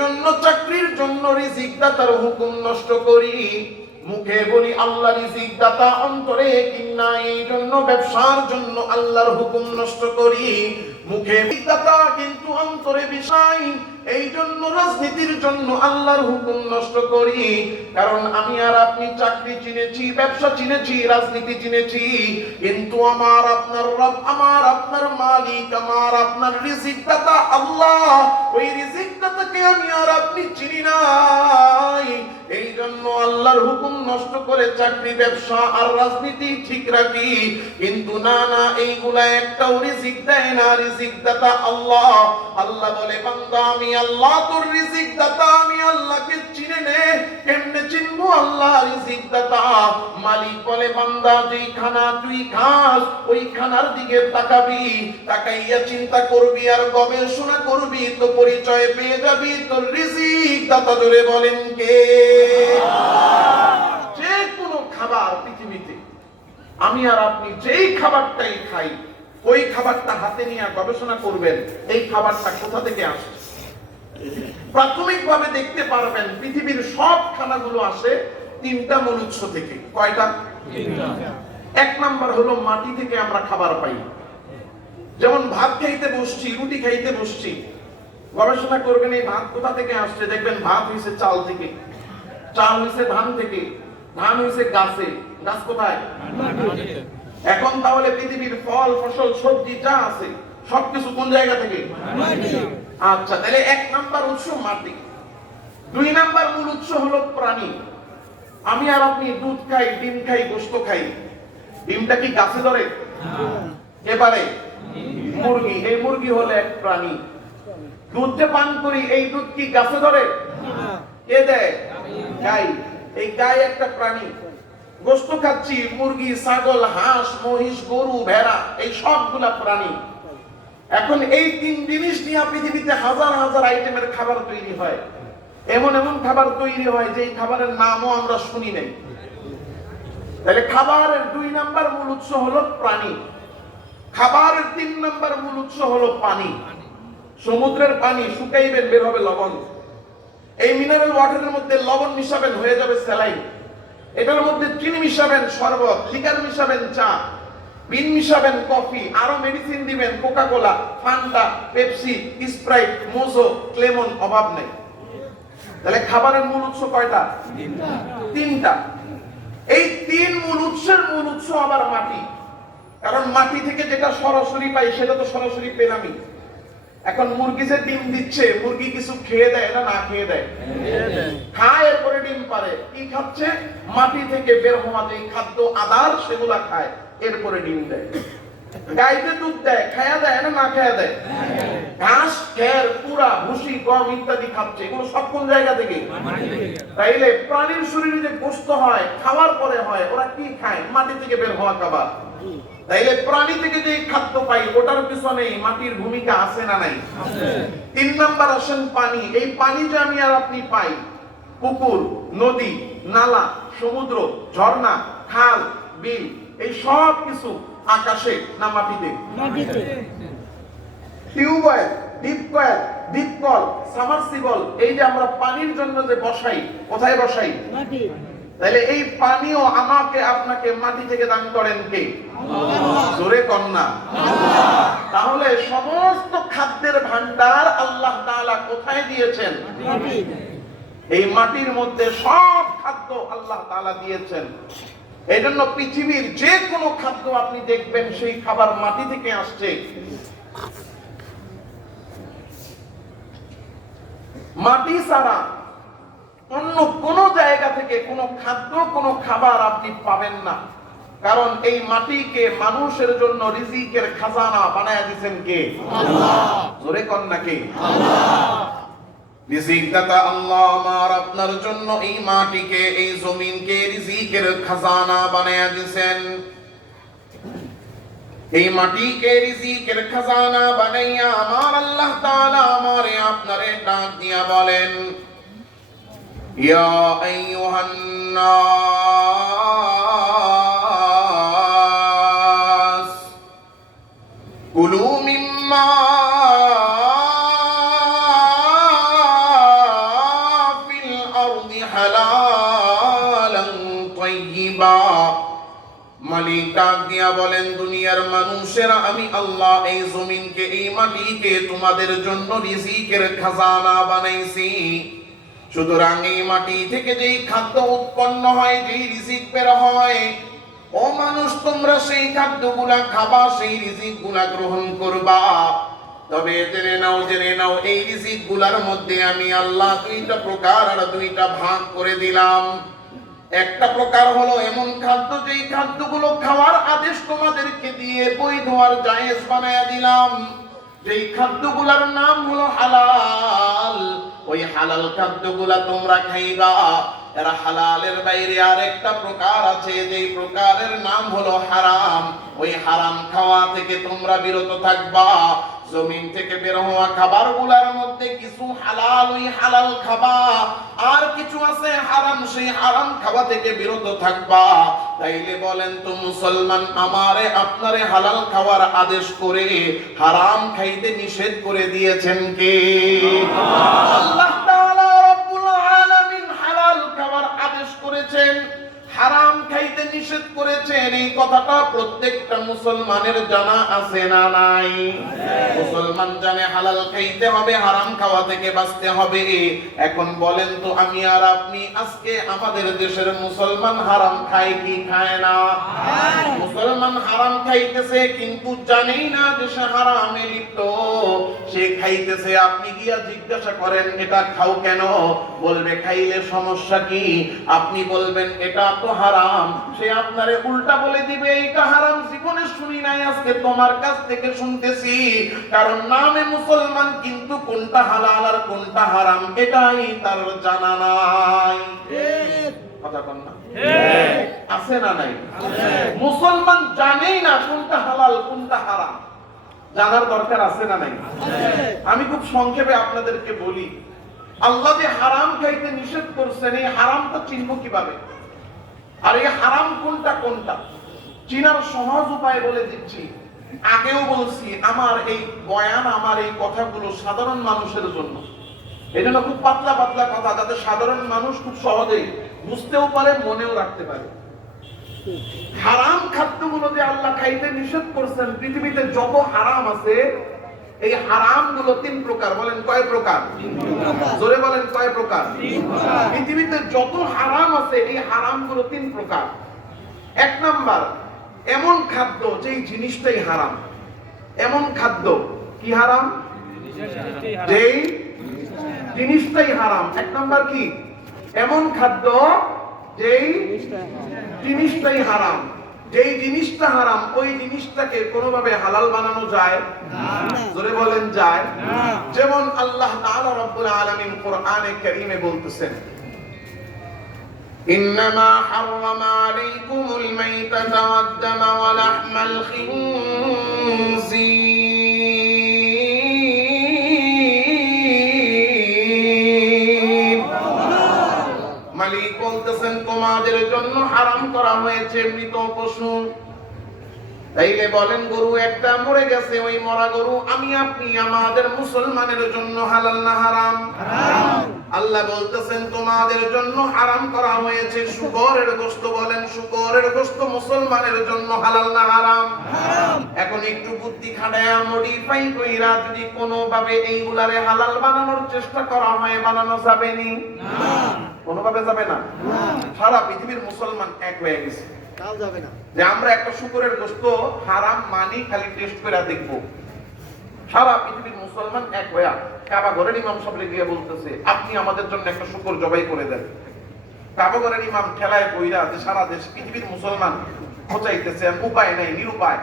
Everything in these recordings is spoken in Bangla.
জন্য, চাকরির জন্য রিজিক দাতার হুকুম নষ্ট করি। মুখে বলি, আল্লাহ রিজিক দাতা, অন্তরে কিনা এই জন্য, ব্যবসার জন্য আল্লাহর হুকুম নষ্ট করি। মুখে দাতা, কিন্তু অন্তরে বিষয় এই জন্য রাজনীতির জন্য আল্লাহর হুকুম নষ্ট করি। কারণ আমি আর আপনি চাকরি চিনেছি, ব্যবসা চিনেছি, রাজনীতি চিনেছি। কিন্তু আমার আপনার রব, আমার আপনার মালিক, আমার আপনার রিজিক দাতা আল্লাহ, ওই রিজিক দাতাকে আমি আর আপনি চিনি নাই। এই জন্য আল্লাহর হুকুম নষ্ট করে চাকরি, ব্যবসা আর রাজনীতি ঠিক রাখি। কিন্তু না না, এইগুলা একটাও রিজিক দেয় না। রিজিক দাতা আল্লাহ। আল্লাহ বলে, বান্দা, আমি আল্লাহ, তোর রিজিক দাতা আমি আল্লাহকে চিনে নে। কেমনে চিনবো আল্লাহ রিজিক দাতা মালিক বলে, বান্দা যেই খানা তুই খাস ওই খানার দিকে তাকাবি। তাকাইয়া চিন্তা করবি আর গবেষণা করবি, তো পরিচয় পেয়ে যাবি তোর রিজিক দাতা জোরে বলেন কে যে কোনো খাবার পৃথিবীতে আমি আর আপনি যেই খাবারটাই খাই ওই খাবারটা হাতে নিয়ে গবেষণা করবেন এই খাবারটা কোথা থেকে আসে প্রাথমিকভাবে দেখতে পারবেন পৃথিবীর সব খানাগুলো আসে তিনটা মূল উৎস থেকে। কয়টা? এক নাম্বার হলো মাটি থেকে আমরা খাবার পাই। যেমন ভাত খাইতে বসছি রুটি খাইতে বসছি গবেষণা করবেন এই ভাত কোথা থেকে আসছে? দেখবেন ভাত হয়েছে চাল থেকে। চাল হয়েছে ধান থেকে। ধান হয়েছে গাছে গাছ কোথায়? এখন তাহলে পৃথিবীর ফল ফসল সবজি যা আছে সবকিছু কোন জায়গা থেকে? আচ্ছা তাহলে এক নাম্বার উৎস মাটি দুই নাম্বার মূল উৎস হলো প্রাণী। আমি আর আপনি দুধ খাই ডিম খাই গোস্ত খাই। ডিমটা কি গাছে ধরে? এবারে মুরগি। এই মুরগি হলো এক প্রাণী। দুধ যে পান করি এই দুধ কি গাছে ধরে? কে দেয়? গাই। এই গায়ে একটা প্রাণী, গোস্ত খাচ্ছি, মুরগি, ছাগল, হাঁস, মহিষ, গরু, ভেড়া, এই সবগুলা প্রাণী। এখন এই তিন জিনিস নিয়ে পৃথিবীতে হাজার হাজার আইটেমের খাবার তৈরি হয়। এমন এমন খাবার তৈরি হয় যে এই খাবারের নামও আমরা শুনি নাই। তাহলে খাবারের দুই নাম্বার মূল উৎস হলো প্রাণী। খাবারের তিন নাম্বার মূল উৎস হলো পানি। সমুদ্রের পানি শুকাইবেন, বের হবে লবণ। এই মিনারেল ওয়াটারের মধ্যে লবণ মিশাবেন হয়ে যাবে স্যালাইন। এটার মধ্যে চিনি মিশাবেন শরবত লিকার মিশাবেন চা। বিন মিশাবেন কফি আরও মেডিসিন দিবেন Coca Cola Fanta Pepsi Sprite Mojo Clemon অভাব নেই। তাহলে খাবারের মূল উৎস কয়টা? তিনটা। এই তিন মূল উৎসের মূল উৎস আবার মাটি। কারণ মাটি থেকে যেটা সরাসরি পাই সেটা তো সরাসরি পেলামই এখন মুরগি যে ডিম দিচ্ছে মুরগি কিছু খেয়ে দেয় না না খেয়ে দেয়? খায় এরপরে ডিম পারে। কি খাচ্ছে? মাটি থেকে বের হওয়া যে খাদ্য আদার সেগুলা খায় এরপরে ডিম দেয়। গাইতে দুধ দেয় খায়া দেয় না না খায়া দেয়? ঘাস খের পুরা ভুসি গম ইত্যাদি খাচ্ছে। এগুলো সব কোন জায়গা থেকে। তাইলে প্রাণীর শরীরে যে গোস্ত হয় খাওয়ার পরে হয় ওরা কি খায়? মাটি থেকে বের হওয়া খাবার। তাইলে প্রাণী থেকে যে খাদ্য পাই ওটার পিছনে মাটির ভূমিকা আছে না নাই? তিন নাম্বার আসেন পানি। এই পানি যে আমি আর আপনি পাই পুকুর নদী নালা সমুদ্র ঝর্ণা খাল বিল এই সব কিছু আকাশে না মাটিতে? টিউবওয়েল ডিপ কয়েল ডিপ কল সামারসিবল এই যে আমরা পানির জন্য যে বসাই কোথায় বসাই? তাহলে এই পানিও আমাকে আপনাকে মাটি থেকে দান করেন কে? জোরে কন্যা তাহলে সমস্ত খাদ্যের ভান্ডার আল্লাহ তাআলা কোথায় দিয়েছেন? এই মাটির মধ্যে সব খাদ্য আল্লাহ তাআলা দিয়েছেন। এই জন্য পৃথিবীর যে কোনো খাদ্য আপনি দেখবেন, সেই খাবার মাটি থেকে আসছে। মাটি ছাড়া অন্য কোন জায়গা থেকে কোনো খাদ্য, কোনো খাবার আপনি পাবেন না। কারণ এই মাটিকে মানুষের জন্য রিজিকের খাজানা বানায় দিয়েছেন কে? জোরে কন্যা কে? রিজিক আল্লাহ আমার আপনার জন্য এই মাটিকে এই জমিনকে রিজিকের খাজানা বানায় দিয়েছেন এই মাটিকে রিজিকের খাজানা বানাইয়া আমার আল্লাহ তাআলা আমারে আপনারে ডাক দিয়া বলেন ইয়া আইয়ুহান নাস দিয়া বলেন, দুনিয়ার মানুষেরা, আমি আল্লাহ এই জমিনকে, এই মাটিকে তোমাদের জন্য রিজিকের খাজানা বানাইছি। সুতরাং এই মাটি থেকে যেই খাদ্য উৎপন্ন হয়, যেই রিজিক বের হয়, ও মানুষ, তোমরা সেই খাদ্যগুলা খাবা, সেই রিজিকগুলা গ্রহণ করবা। তবে জেনে নাও জেনে নাও, এই রিজিকগুলার মধ্যে আমি আল্লাহ দুইটা প্রকার আর দুইটা ভাগ করে দিলাম। একটা প্রকার হলো এমন খাদ্য যেই খাদ্যগুলো খাওয়ার আদেশ তোমাদেরকে দিয়ে বৈধ আর জায়েজ বানায়া দিলাম। যেই খাদ্যগুলার নাম হলো হালাল, ওই হালাল খাদ্যগুলা তোমরা খাইবা। এরা হালালের বাইরে আর একটা প্রকার আছে, যেই প্রকারের নাম হলো হারাম। ওই হারাম খাওয়া থেকে তোমরা বিরত থাকবা। জমিন থেকে বের হওয়া খাবারগুলার মধ্যে কিছু হালাল ওই হালাল খাবা। আর কিছু আছে হারাম, সেই হারাম খাওয়া থেকে বিরত থাকবা। তাইলে বলেন তো মুসলমান, আমারে, আপনারে হালাল খাওয়ার আদেশ করে হারাম খাইতে নিষেধ করে দিয়েছেন কে? আল্লাহ তাআলা রব্বুল আলামিন হালাল খাওয়ার আদেশ করেছেন। হারাম খাইতে নিষেধ করেছেন, এই কথাটা প্রত্যেকটা মুসলমানের জানা আছে না নাই? মুসলমান জানে হালাল খাইতে হবে, হারাম খাওয়া থেকে বাঁচতে হবে। এখন বলেন তো, আমি আর আপনি আজকে আমাদের দেশের মুসলমান হারাম খায় কি খায় না? মুসলমান হারাম খাইতেছে, কিন্তু জানেই না যে সে হারামে লিপ্ত। সে খাইতেছে, আপনি গিয়া জিজ্ঞাসা করেন, এটা খাও কেন? বলবে, খাইলে সমস্যা কি? আপনি বলবেন, এটা হারাম। সে আপনারে উল্টা বলে দিবে হারাম জীবনে শুনি নাই, আজকে তোমার কাছ থেকে শুনতেছি। কারণ নামে মুসলমান কিন্তু কোনটা হালাল আর কোনটা হারাম, এটাই তার জানা নাই। কথা কন আছে না নাই? মুসলমান জানেই না কোনটা হালাল, কোনটা হারাম। জানার দরকার আছে না নাই? আমি খুব সংক্ষেপে আপনাদেরকে বলি, আল্লাহ যে হারাম খাইতে নিষেধ করছেন, এই হারামটা চিনব কীভাবে? আর এই হারাম কোনটা কোনটা? চিনার সহজ উপায় বলে দিচ্ছি। আগেও বলছি, আমার এই বয়ান, আমার এই কথাগুলো সাধারণ মানুষের জন্য। এই জন্য খুব পাতলা পাতলা কথা, যাতে সাধারণ মানুষ খুব সহজেই বুঝতেও পারে, মনেও রাখতে পারে। হারাম খাদ্যগুলো যে আল্লাহ খাইতে নিষেধ করছেন, পৃথিবীতে যত হারাম আছে এই হারামগুলো তিন প্রকার, বলেন কয় প্রকার? জোরে বলেন কয় প্রকার? পৃথিবীতে যত হারাম আছে, এই হারামগুলো তিন প্রকার। এক নাম্বার, এমন খাদ্য যেই জিনিসটাই হারাম। এমন খাদ্য কি হারাম? যেই জিনিসটাই হারাম। এক নাম্বার কি? এমন খাদ্য যেই জিনিসটাই হারাম। যেই জিনিসটা হারাম ওই জিনিসটাকে কোনোভাবে হালাল বানানো যায় জোরে বলেন যায় যেমন আল্লাহ তাআলা রব্বুল আলামিন কোরআনে কারীমে বলতেছেন إنما حرم عليكم الميتة والدم ولحم الخنزير তোমাদের জন্য হারাম করা হয়েছে মৃত পশু। তাইলে বলেন, গরু একটা মরে গেছে, ওই মরা গরু আমি আপনি আমাদের মুসলমানের জন্য হালাল না হারাম। আল্লাহ বলতেছেন তোমাদের জন্য হারাম করা হয়েছে। শুকরের গোশত বলেন শুকরের গোশত মুসলমানের জন্য হালাল না হারাম? এখন একটু বুদ্ধি খাটায়া মডিফাই কইরা যদি কোনো ভাবে এইগুলারে হালাল বানানোর চেষ্টা করা হয় বানানো যাবে নি? কোনোভাবে যাবে না? সারা পৃথিবীর মুসলমান এক হয়ে গেছে। যাবে না। যে আমরা একটা শুকরের গোশত হারাম মানি খালি টেস্ট করে দেখব। সারা পৃথিবীর মুসলমান এক হয়ে কাবা ঘরের ইমাম সাহেব গিয়ে বলতেছে, আপনি আমাদের জন্য একটা শুকর জবাই করে দেন। কাবা ঘরের ইমাম খেলায় বইরা যে সারা দেশ পৃথিবীর মুসলমান খোঁচাইতেছে উপায় নাই, নিরুপায়।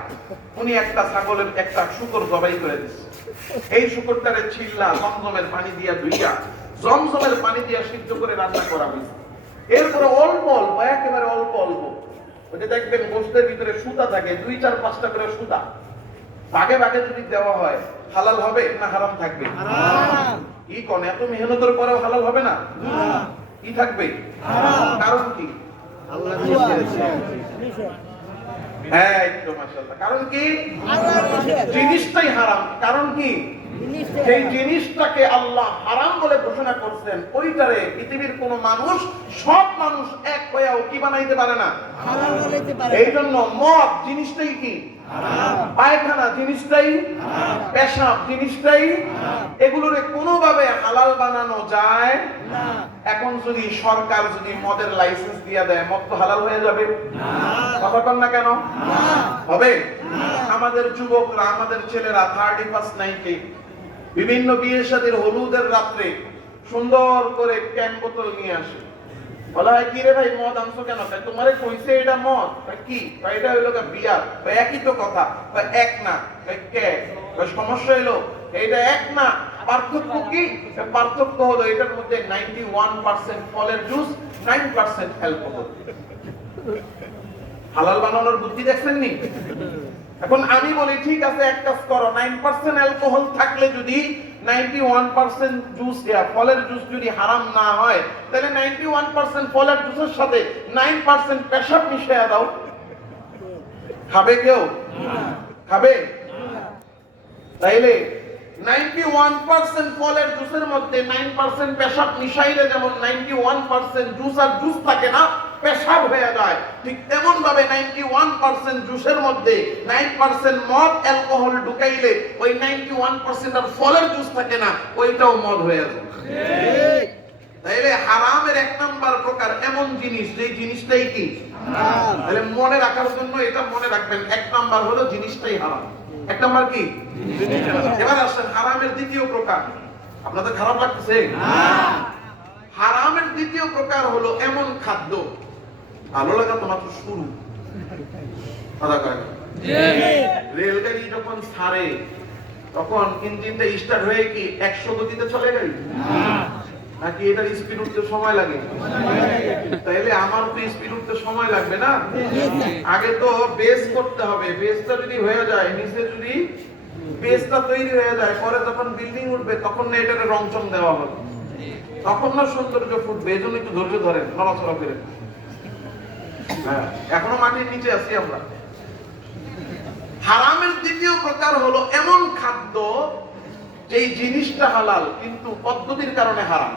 উনি একটা ছাগলের একটা শুকর জবাই করে দিচ্ছে এই শুকরটারে ছিল্লা, জমজমের পানি দিয়া ধুইয়া, জমজমের পানি দিয়া সিদ্ধ করে রান্না করা হয়েছে এরপরে অল্প অল্প, একেবারে অল্প অল্প ওইটা দেখবেন গোষ্ঠের ভিতরে সুতা থাকে, দুই চার পাঁচটা করে সুতা। ভাগে ভাগে যদি দেওয়া হয় হালাল হবে না হারাম থাকবে। কি কোন এত মেহনতের পরেও হালাল হবে না? কি থাকবে? কারণ কি? হ্যাঁ কারণ কি? জিনিসটাই হারাম। কারণ কি? সেই জিনিসটাকে আল্লাহ হারাম বলে ঘোষণা করছেন ওইটারে পৃথিবীর কোন মানুষ সব মানুষ এক হয়েও কি বানাইতে পারে না? এই জন্য মদ জিনিসটাই কি? পায়খানা জিনিসটাই পেশাব জিনিসটাই এগুলোরে কোনোভাবে হালাল বানানো যায় না। এখন যদি সরকার যদি মদের লাইসেন্স দিয়ে দেয় মদ তো হালাল হয়ে যাবে। না। কেন হবে? আমাদের যুবকরা আমাদের ছেলেরা থার্টি ফার্স্ট নাইটে বিভিন্ন বিয়ে শাদীর হলুদের রাত্রে সুন্দর করে ক্যান বোতল নিয়ে আসে। বলা হয় কি রে ভাই, মদ কেন? কইছে এটা মদ। কি? এটা হইল কয় একই তো কথা। এক না। কে? সমস্যা হইল। এটা এক না। পার্থক্য কি? পার্থক্য হলো এটার মধ্যে 91% ফলের জুস 9% অ্যালকোহল হালাল বানানোর বুদ্ধি দেখছেন নি? এখন আমি বলি, ঠিক আছে, এক কাজ করো। 9% অ্যালকোহল থাকলে যদি 91% জুস দেয়া, ফলের জুস যদি হারাম না হয়, তাহলে 91% ফলের জুসের সাথে 9% পেশাব মিশিয়ে দাও। খাবে কেউ? খাবে? তাইলে 91% ফলের জুসের মধ্যে 9% পেশাব মিশাইলে যেমন 91% জুস আর জুস থাকে না পেশাব হয়ে যায়। ঠিক তেমন ভাবে 91% জুসের মধ্যে 9% মদ অ্যালকোহল ঢুকাইলে ওই 91% আর ফলের জুস থাকে না ওইটাও মদ হয়ে যায়। তাইলে হারামের এক নাম্বার প্রকার এমন জিনিস যে জিনিসটাই কি? হারাম। তাহলে মনে রাখার জন্য এটা মনে রাখবেন এক নাম্বার হলো জিনিসটাই হারাম। এক নাম্বার কি? এবার আসেন হারামের দ্বিতীয় প্রকার। আপনাদের খারাপ লাগতেছে? হারামের দ্বিতীয় প্রকার হলো এমন খাদ্য ভালো লাগা তো মাত্র শুরু। কথা কয় রেলগাড়ি যখন ছাড়ে তখন ইঞ্জিনটা স্টার্ট হয়ে কি একশো গতিতে চলে গাড়ি? নাকি এটার স্পিড উঠতে সময় লাগে? তাইলে আমার তো স্পিড উঠতে সময় লাগবে না? আগে তো বেস করতে হবে। বেসটা যদি হয়ে যায় নিচে যদি বেসটা তৈরি হয়ে যায় পরে যখন বিল্ডিং উঠবে তখন না এটাকে রং চং দেওয়া হবে। তখন না সৌন্দর্য ফুটবে এই জন্য একটু ধৈর্য ধরেন নড়াচড়া করে এখনও মাটির নিচে আছি আমরা। হারামের দ্বিতীয় প্রকার হলো এমন খাদ্য যেই জিনিসটা হালাল, কিন্তু পদ্ধতির কারণে হারাম।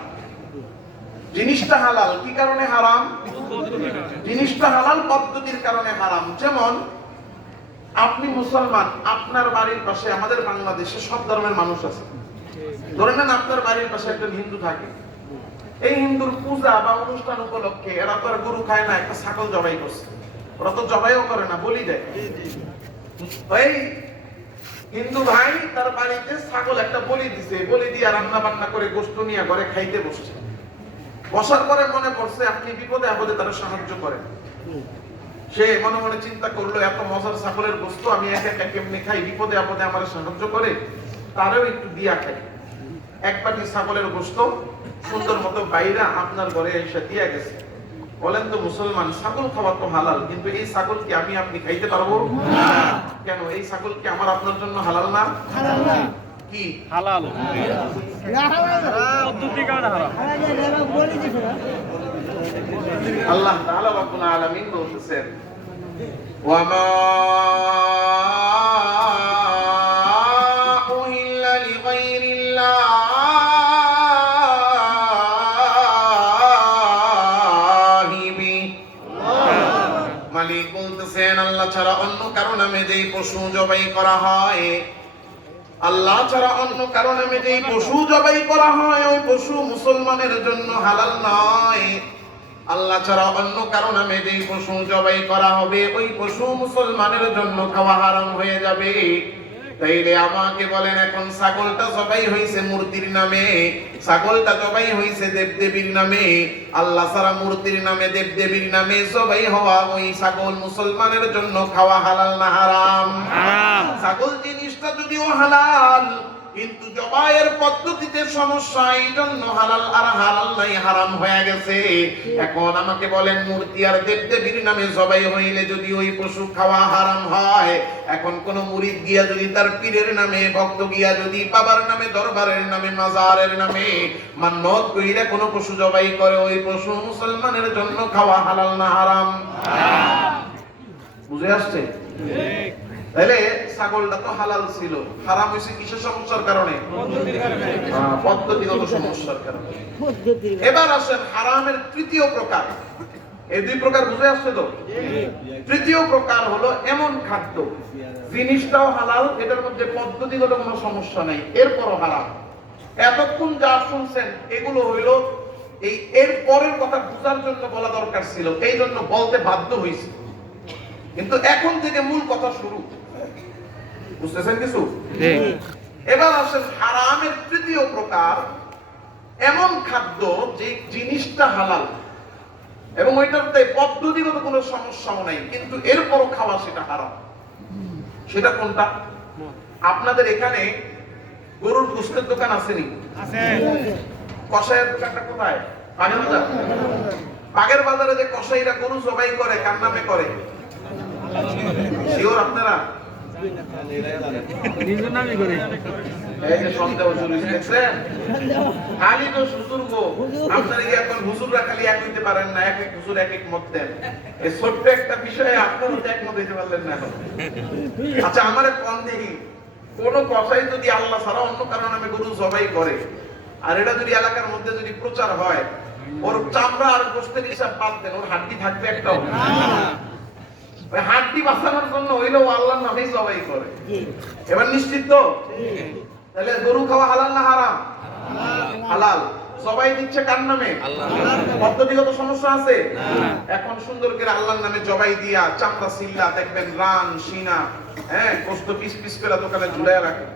জিনিসটা হালাল কি কারণে হারাম? জিনিসটা হালাল পদ্ধতির কারণে হারাম। যেমন, আপনি মুসলমান, আপনার বাড়ির পাশে আমাদের বাংলাদেশে সব ধর্মের মানুষ আছে। ধরে নেন আপনার বাড়ির পাশে একজন হিন্দু থাকে। এই হিন্দুর পূজা বা অনুষ্ঠান উপলক্ষে এরা তো আর গরু খায় না একটা ছাগল জবাই করছে। ওরা তো জবাইও করে না বলি দেয়। ওই হিন্দু ভাই তার বাড়িতে ছাগল একটা বলি দিছে বলি দিয়ে রান্না বান্না করে গোস্ত নিয়ে ঘরে খাইতে বসছে। বসার পরে মনে পড়ছে আপনি বিপদে আপদে তারা সাহায্য করেন। সে মনে মনে চিন্তা করল এত মজার ছাগলের গোস্ত আমি একা একা কেমনি খাই বিপদে আপদে আমার সাহায্য করে? তারও একটু দিয়া খাই। এক বাটি ছাগলের গোস্ত সুন্দর মতো বাইরা আপনার ঘরে এসে দিয়া গেছে। বলেন তো মুসলমান ছাগল খাওয়া তো হালাল কিন্তু এই ছাগল কি আমি আপনি খাইতে পারব? কেন এই ছাগল কি আমার আপনার জন্য হালাল না? কি? হালাল। আল্লাহ তাআলা রাব্বুল আলামিন বলতেছেন মালিক বলতেছেন, আল্লাহ ছাড়া অন্য কারও নামে যেই পশু জবাই করা হয়, আল্লাহ ছাড়া অন্য কারও নামে যেই পশু জবাই করা হয়, ওই পশু মুসলমানের জন্য হালাল নয়। আল্লাহ ছাড়া অন্য কারও নামে যেই পশু জবাই করা হবে, ওই পশু মুসলমানের জন্য খাওয়া হারাম হয়ে যাবে। তাইলে আমাকে বলেন এখন ছাগলটা জবাই হইছে মূর্তির নামে ছাগলটা জবাই হইছে দেবদেবীর নামে আল্লাহ সারা মূর্তির নামে দেবদেবীর নামে জবাই হওয়া ওই ছাগল মুসলমানের জন্য খাওয়া হালাল না হারাম। ছাগল জিনিসটা যদিও হালাল কিন্তু জবাইয়ের পদ্ধতিতে সমস্যা এই জন্য হালাল আর হালাল নাই, হারাম হয়ে গেছে। এখন আমাকে বলেন, মূর্তি আর দেবদেবীর নামে জবাই হইলে যদি ওই পশু খাওয়া হারাম হয়, এখন কোন মুরিদ গিয়া যদি তার পীরের নামে, ভক্ত গিয়া যদি বাবার নামে, দরবারের নামে, মাজারের নামে মান্নত কইরা কোন পশু জবাই করে, ওই পশু মুসলমানের জন্য খাওয়া হালাল না হারাম? বুঝে আসছে? তাহলে ছাগলটা তো হালাল ছিল। হারাম হয়েছে কিসের সমস্যার কারণে? পদ্ধতিগত সমস্যার কারণে। এবার আসেন হারামের তৃতীয় প্রকার। এই দুই প্রকার বুঝে আসছে তো? তৃতীয় প্রকার হলো এমন খাদ্য জিনিসটাও হালাল এটার মধ্যে পদ্ধতিগত কোনো সমস্যা নেই এরপরও হারাম। এতক্ষণ যা শুনছেন এগুলো হইল এই এর পরের কথা বোঝার জন্য বলা দরকার ছিল এই জন্য বলতে বাধ্য হয়েছে কিন্তু এখন থেকে মূল কথা শুরু। বুঝতেছেন কিছু? এবার আসেন হারামের তৃতীয় প্রকার এমন খাদ্য যে জিনিসটা হালাল। এবং ওইটাতে পদ্ধতিগত কোনো সমস্যাও নাই কিন্তু এরপরও খাওয়া সেটা হারাম। সেটা কোনটা? আপনাদের এখানে গরুর গোস্তের দোকান আসেনি? কষাইয়ের দোকানটা কোথায়? বাগের বাজার? বাগের বাজারে যে কষাইরা গরু জবাই করে কার নামে করে? শিওর আপনারা? একটা আচ্ছা আমার কম দেখি। কোন কসাই যদি আল্লাহ ছাড়া অন্য কারও নামে গরু জবাই করে, আর এটা যদি এলাকার মধ্যে যদি প্রচার হয়, ওর চামড়া আর গোস্তের হিসাব দেন, ওর হাড্ডি থাকবে একটাও। ওই হাড্ডি বাঁচানোর জন্য হইলেও আল্লাহর নামেই জবাই করে। এবার নিশ্চিত তো? তাহলে গরু খাওয়া হালাল না হারাম? হালাল। সবাই দিচ্ছে কার নামে? পদ্ধতিগত সমস্যা আছে? এখন সুন্দর করে আল্লাহর নামে জবাই দিয়া চামড়া সিল্লা দেখবেন রান সিনা হ্যাঁ গোস্ত পিস পিস করে দোকানে ঝুলাই রাখে।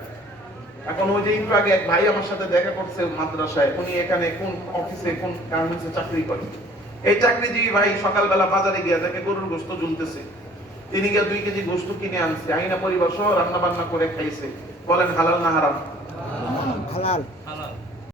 এখন ওই যে একটু আগে এক ভাই আমার সাথে দেখা করছে মাদ্রাসায়। উনি এখানে কোন অফিসে কোন গার্মেন্টসে চাকরি করে? এই চাকরিজীবী ভাই সকালবেলা বাজারে গিয়া যাকে গরুর গোস্ত ঝুলতেছে তিনি গিয়ে দুই কেজি গোস্ত কিনে আনছে আইনা পরিবার সহ রান্না বান্না করে খাইছে। বলেন হালাল না হারাম? হালাল।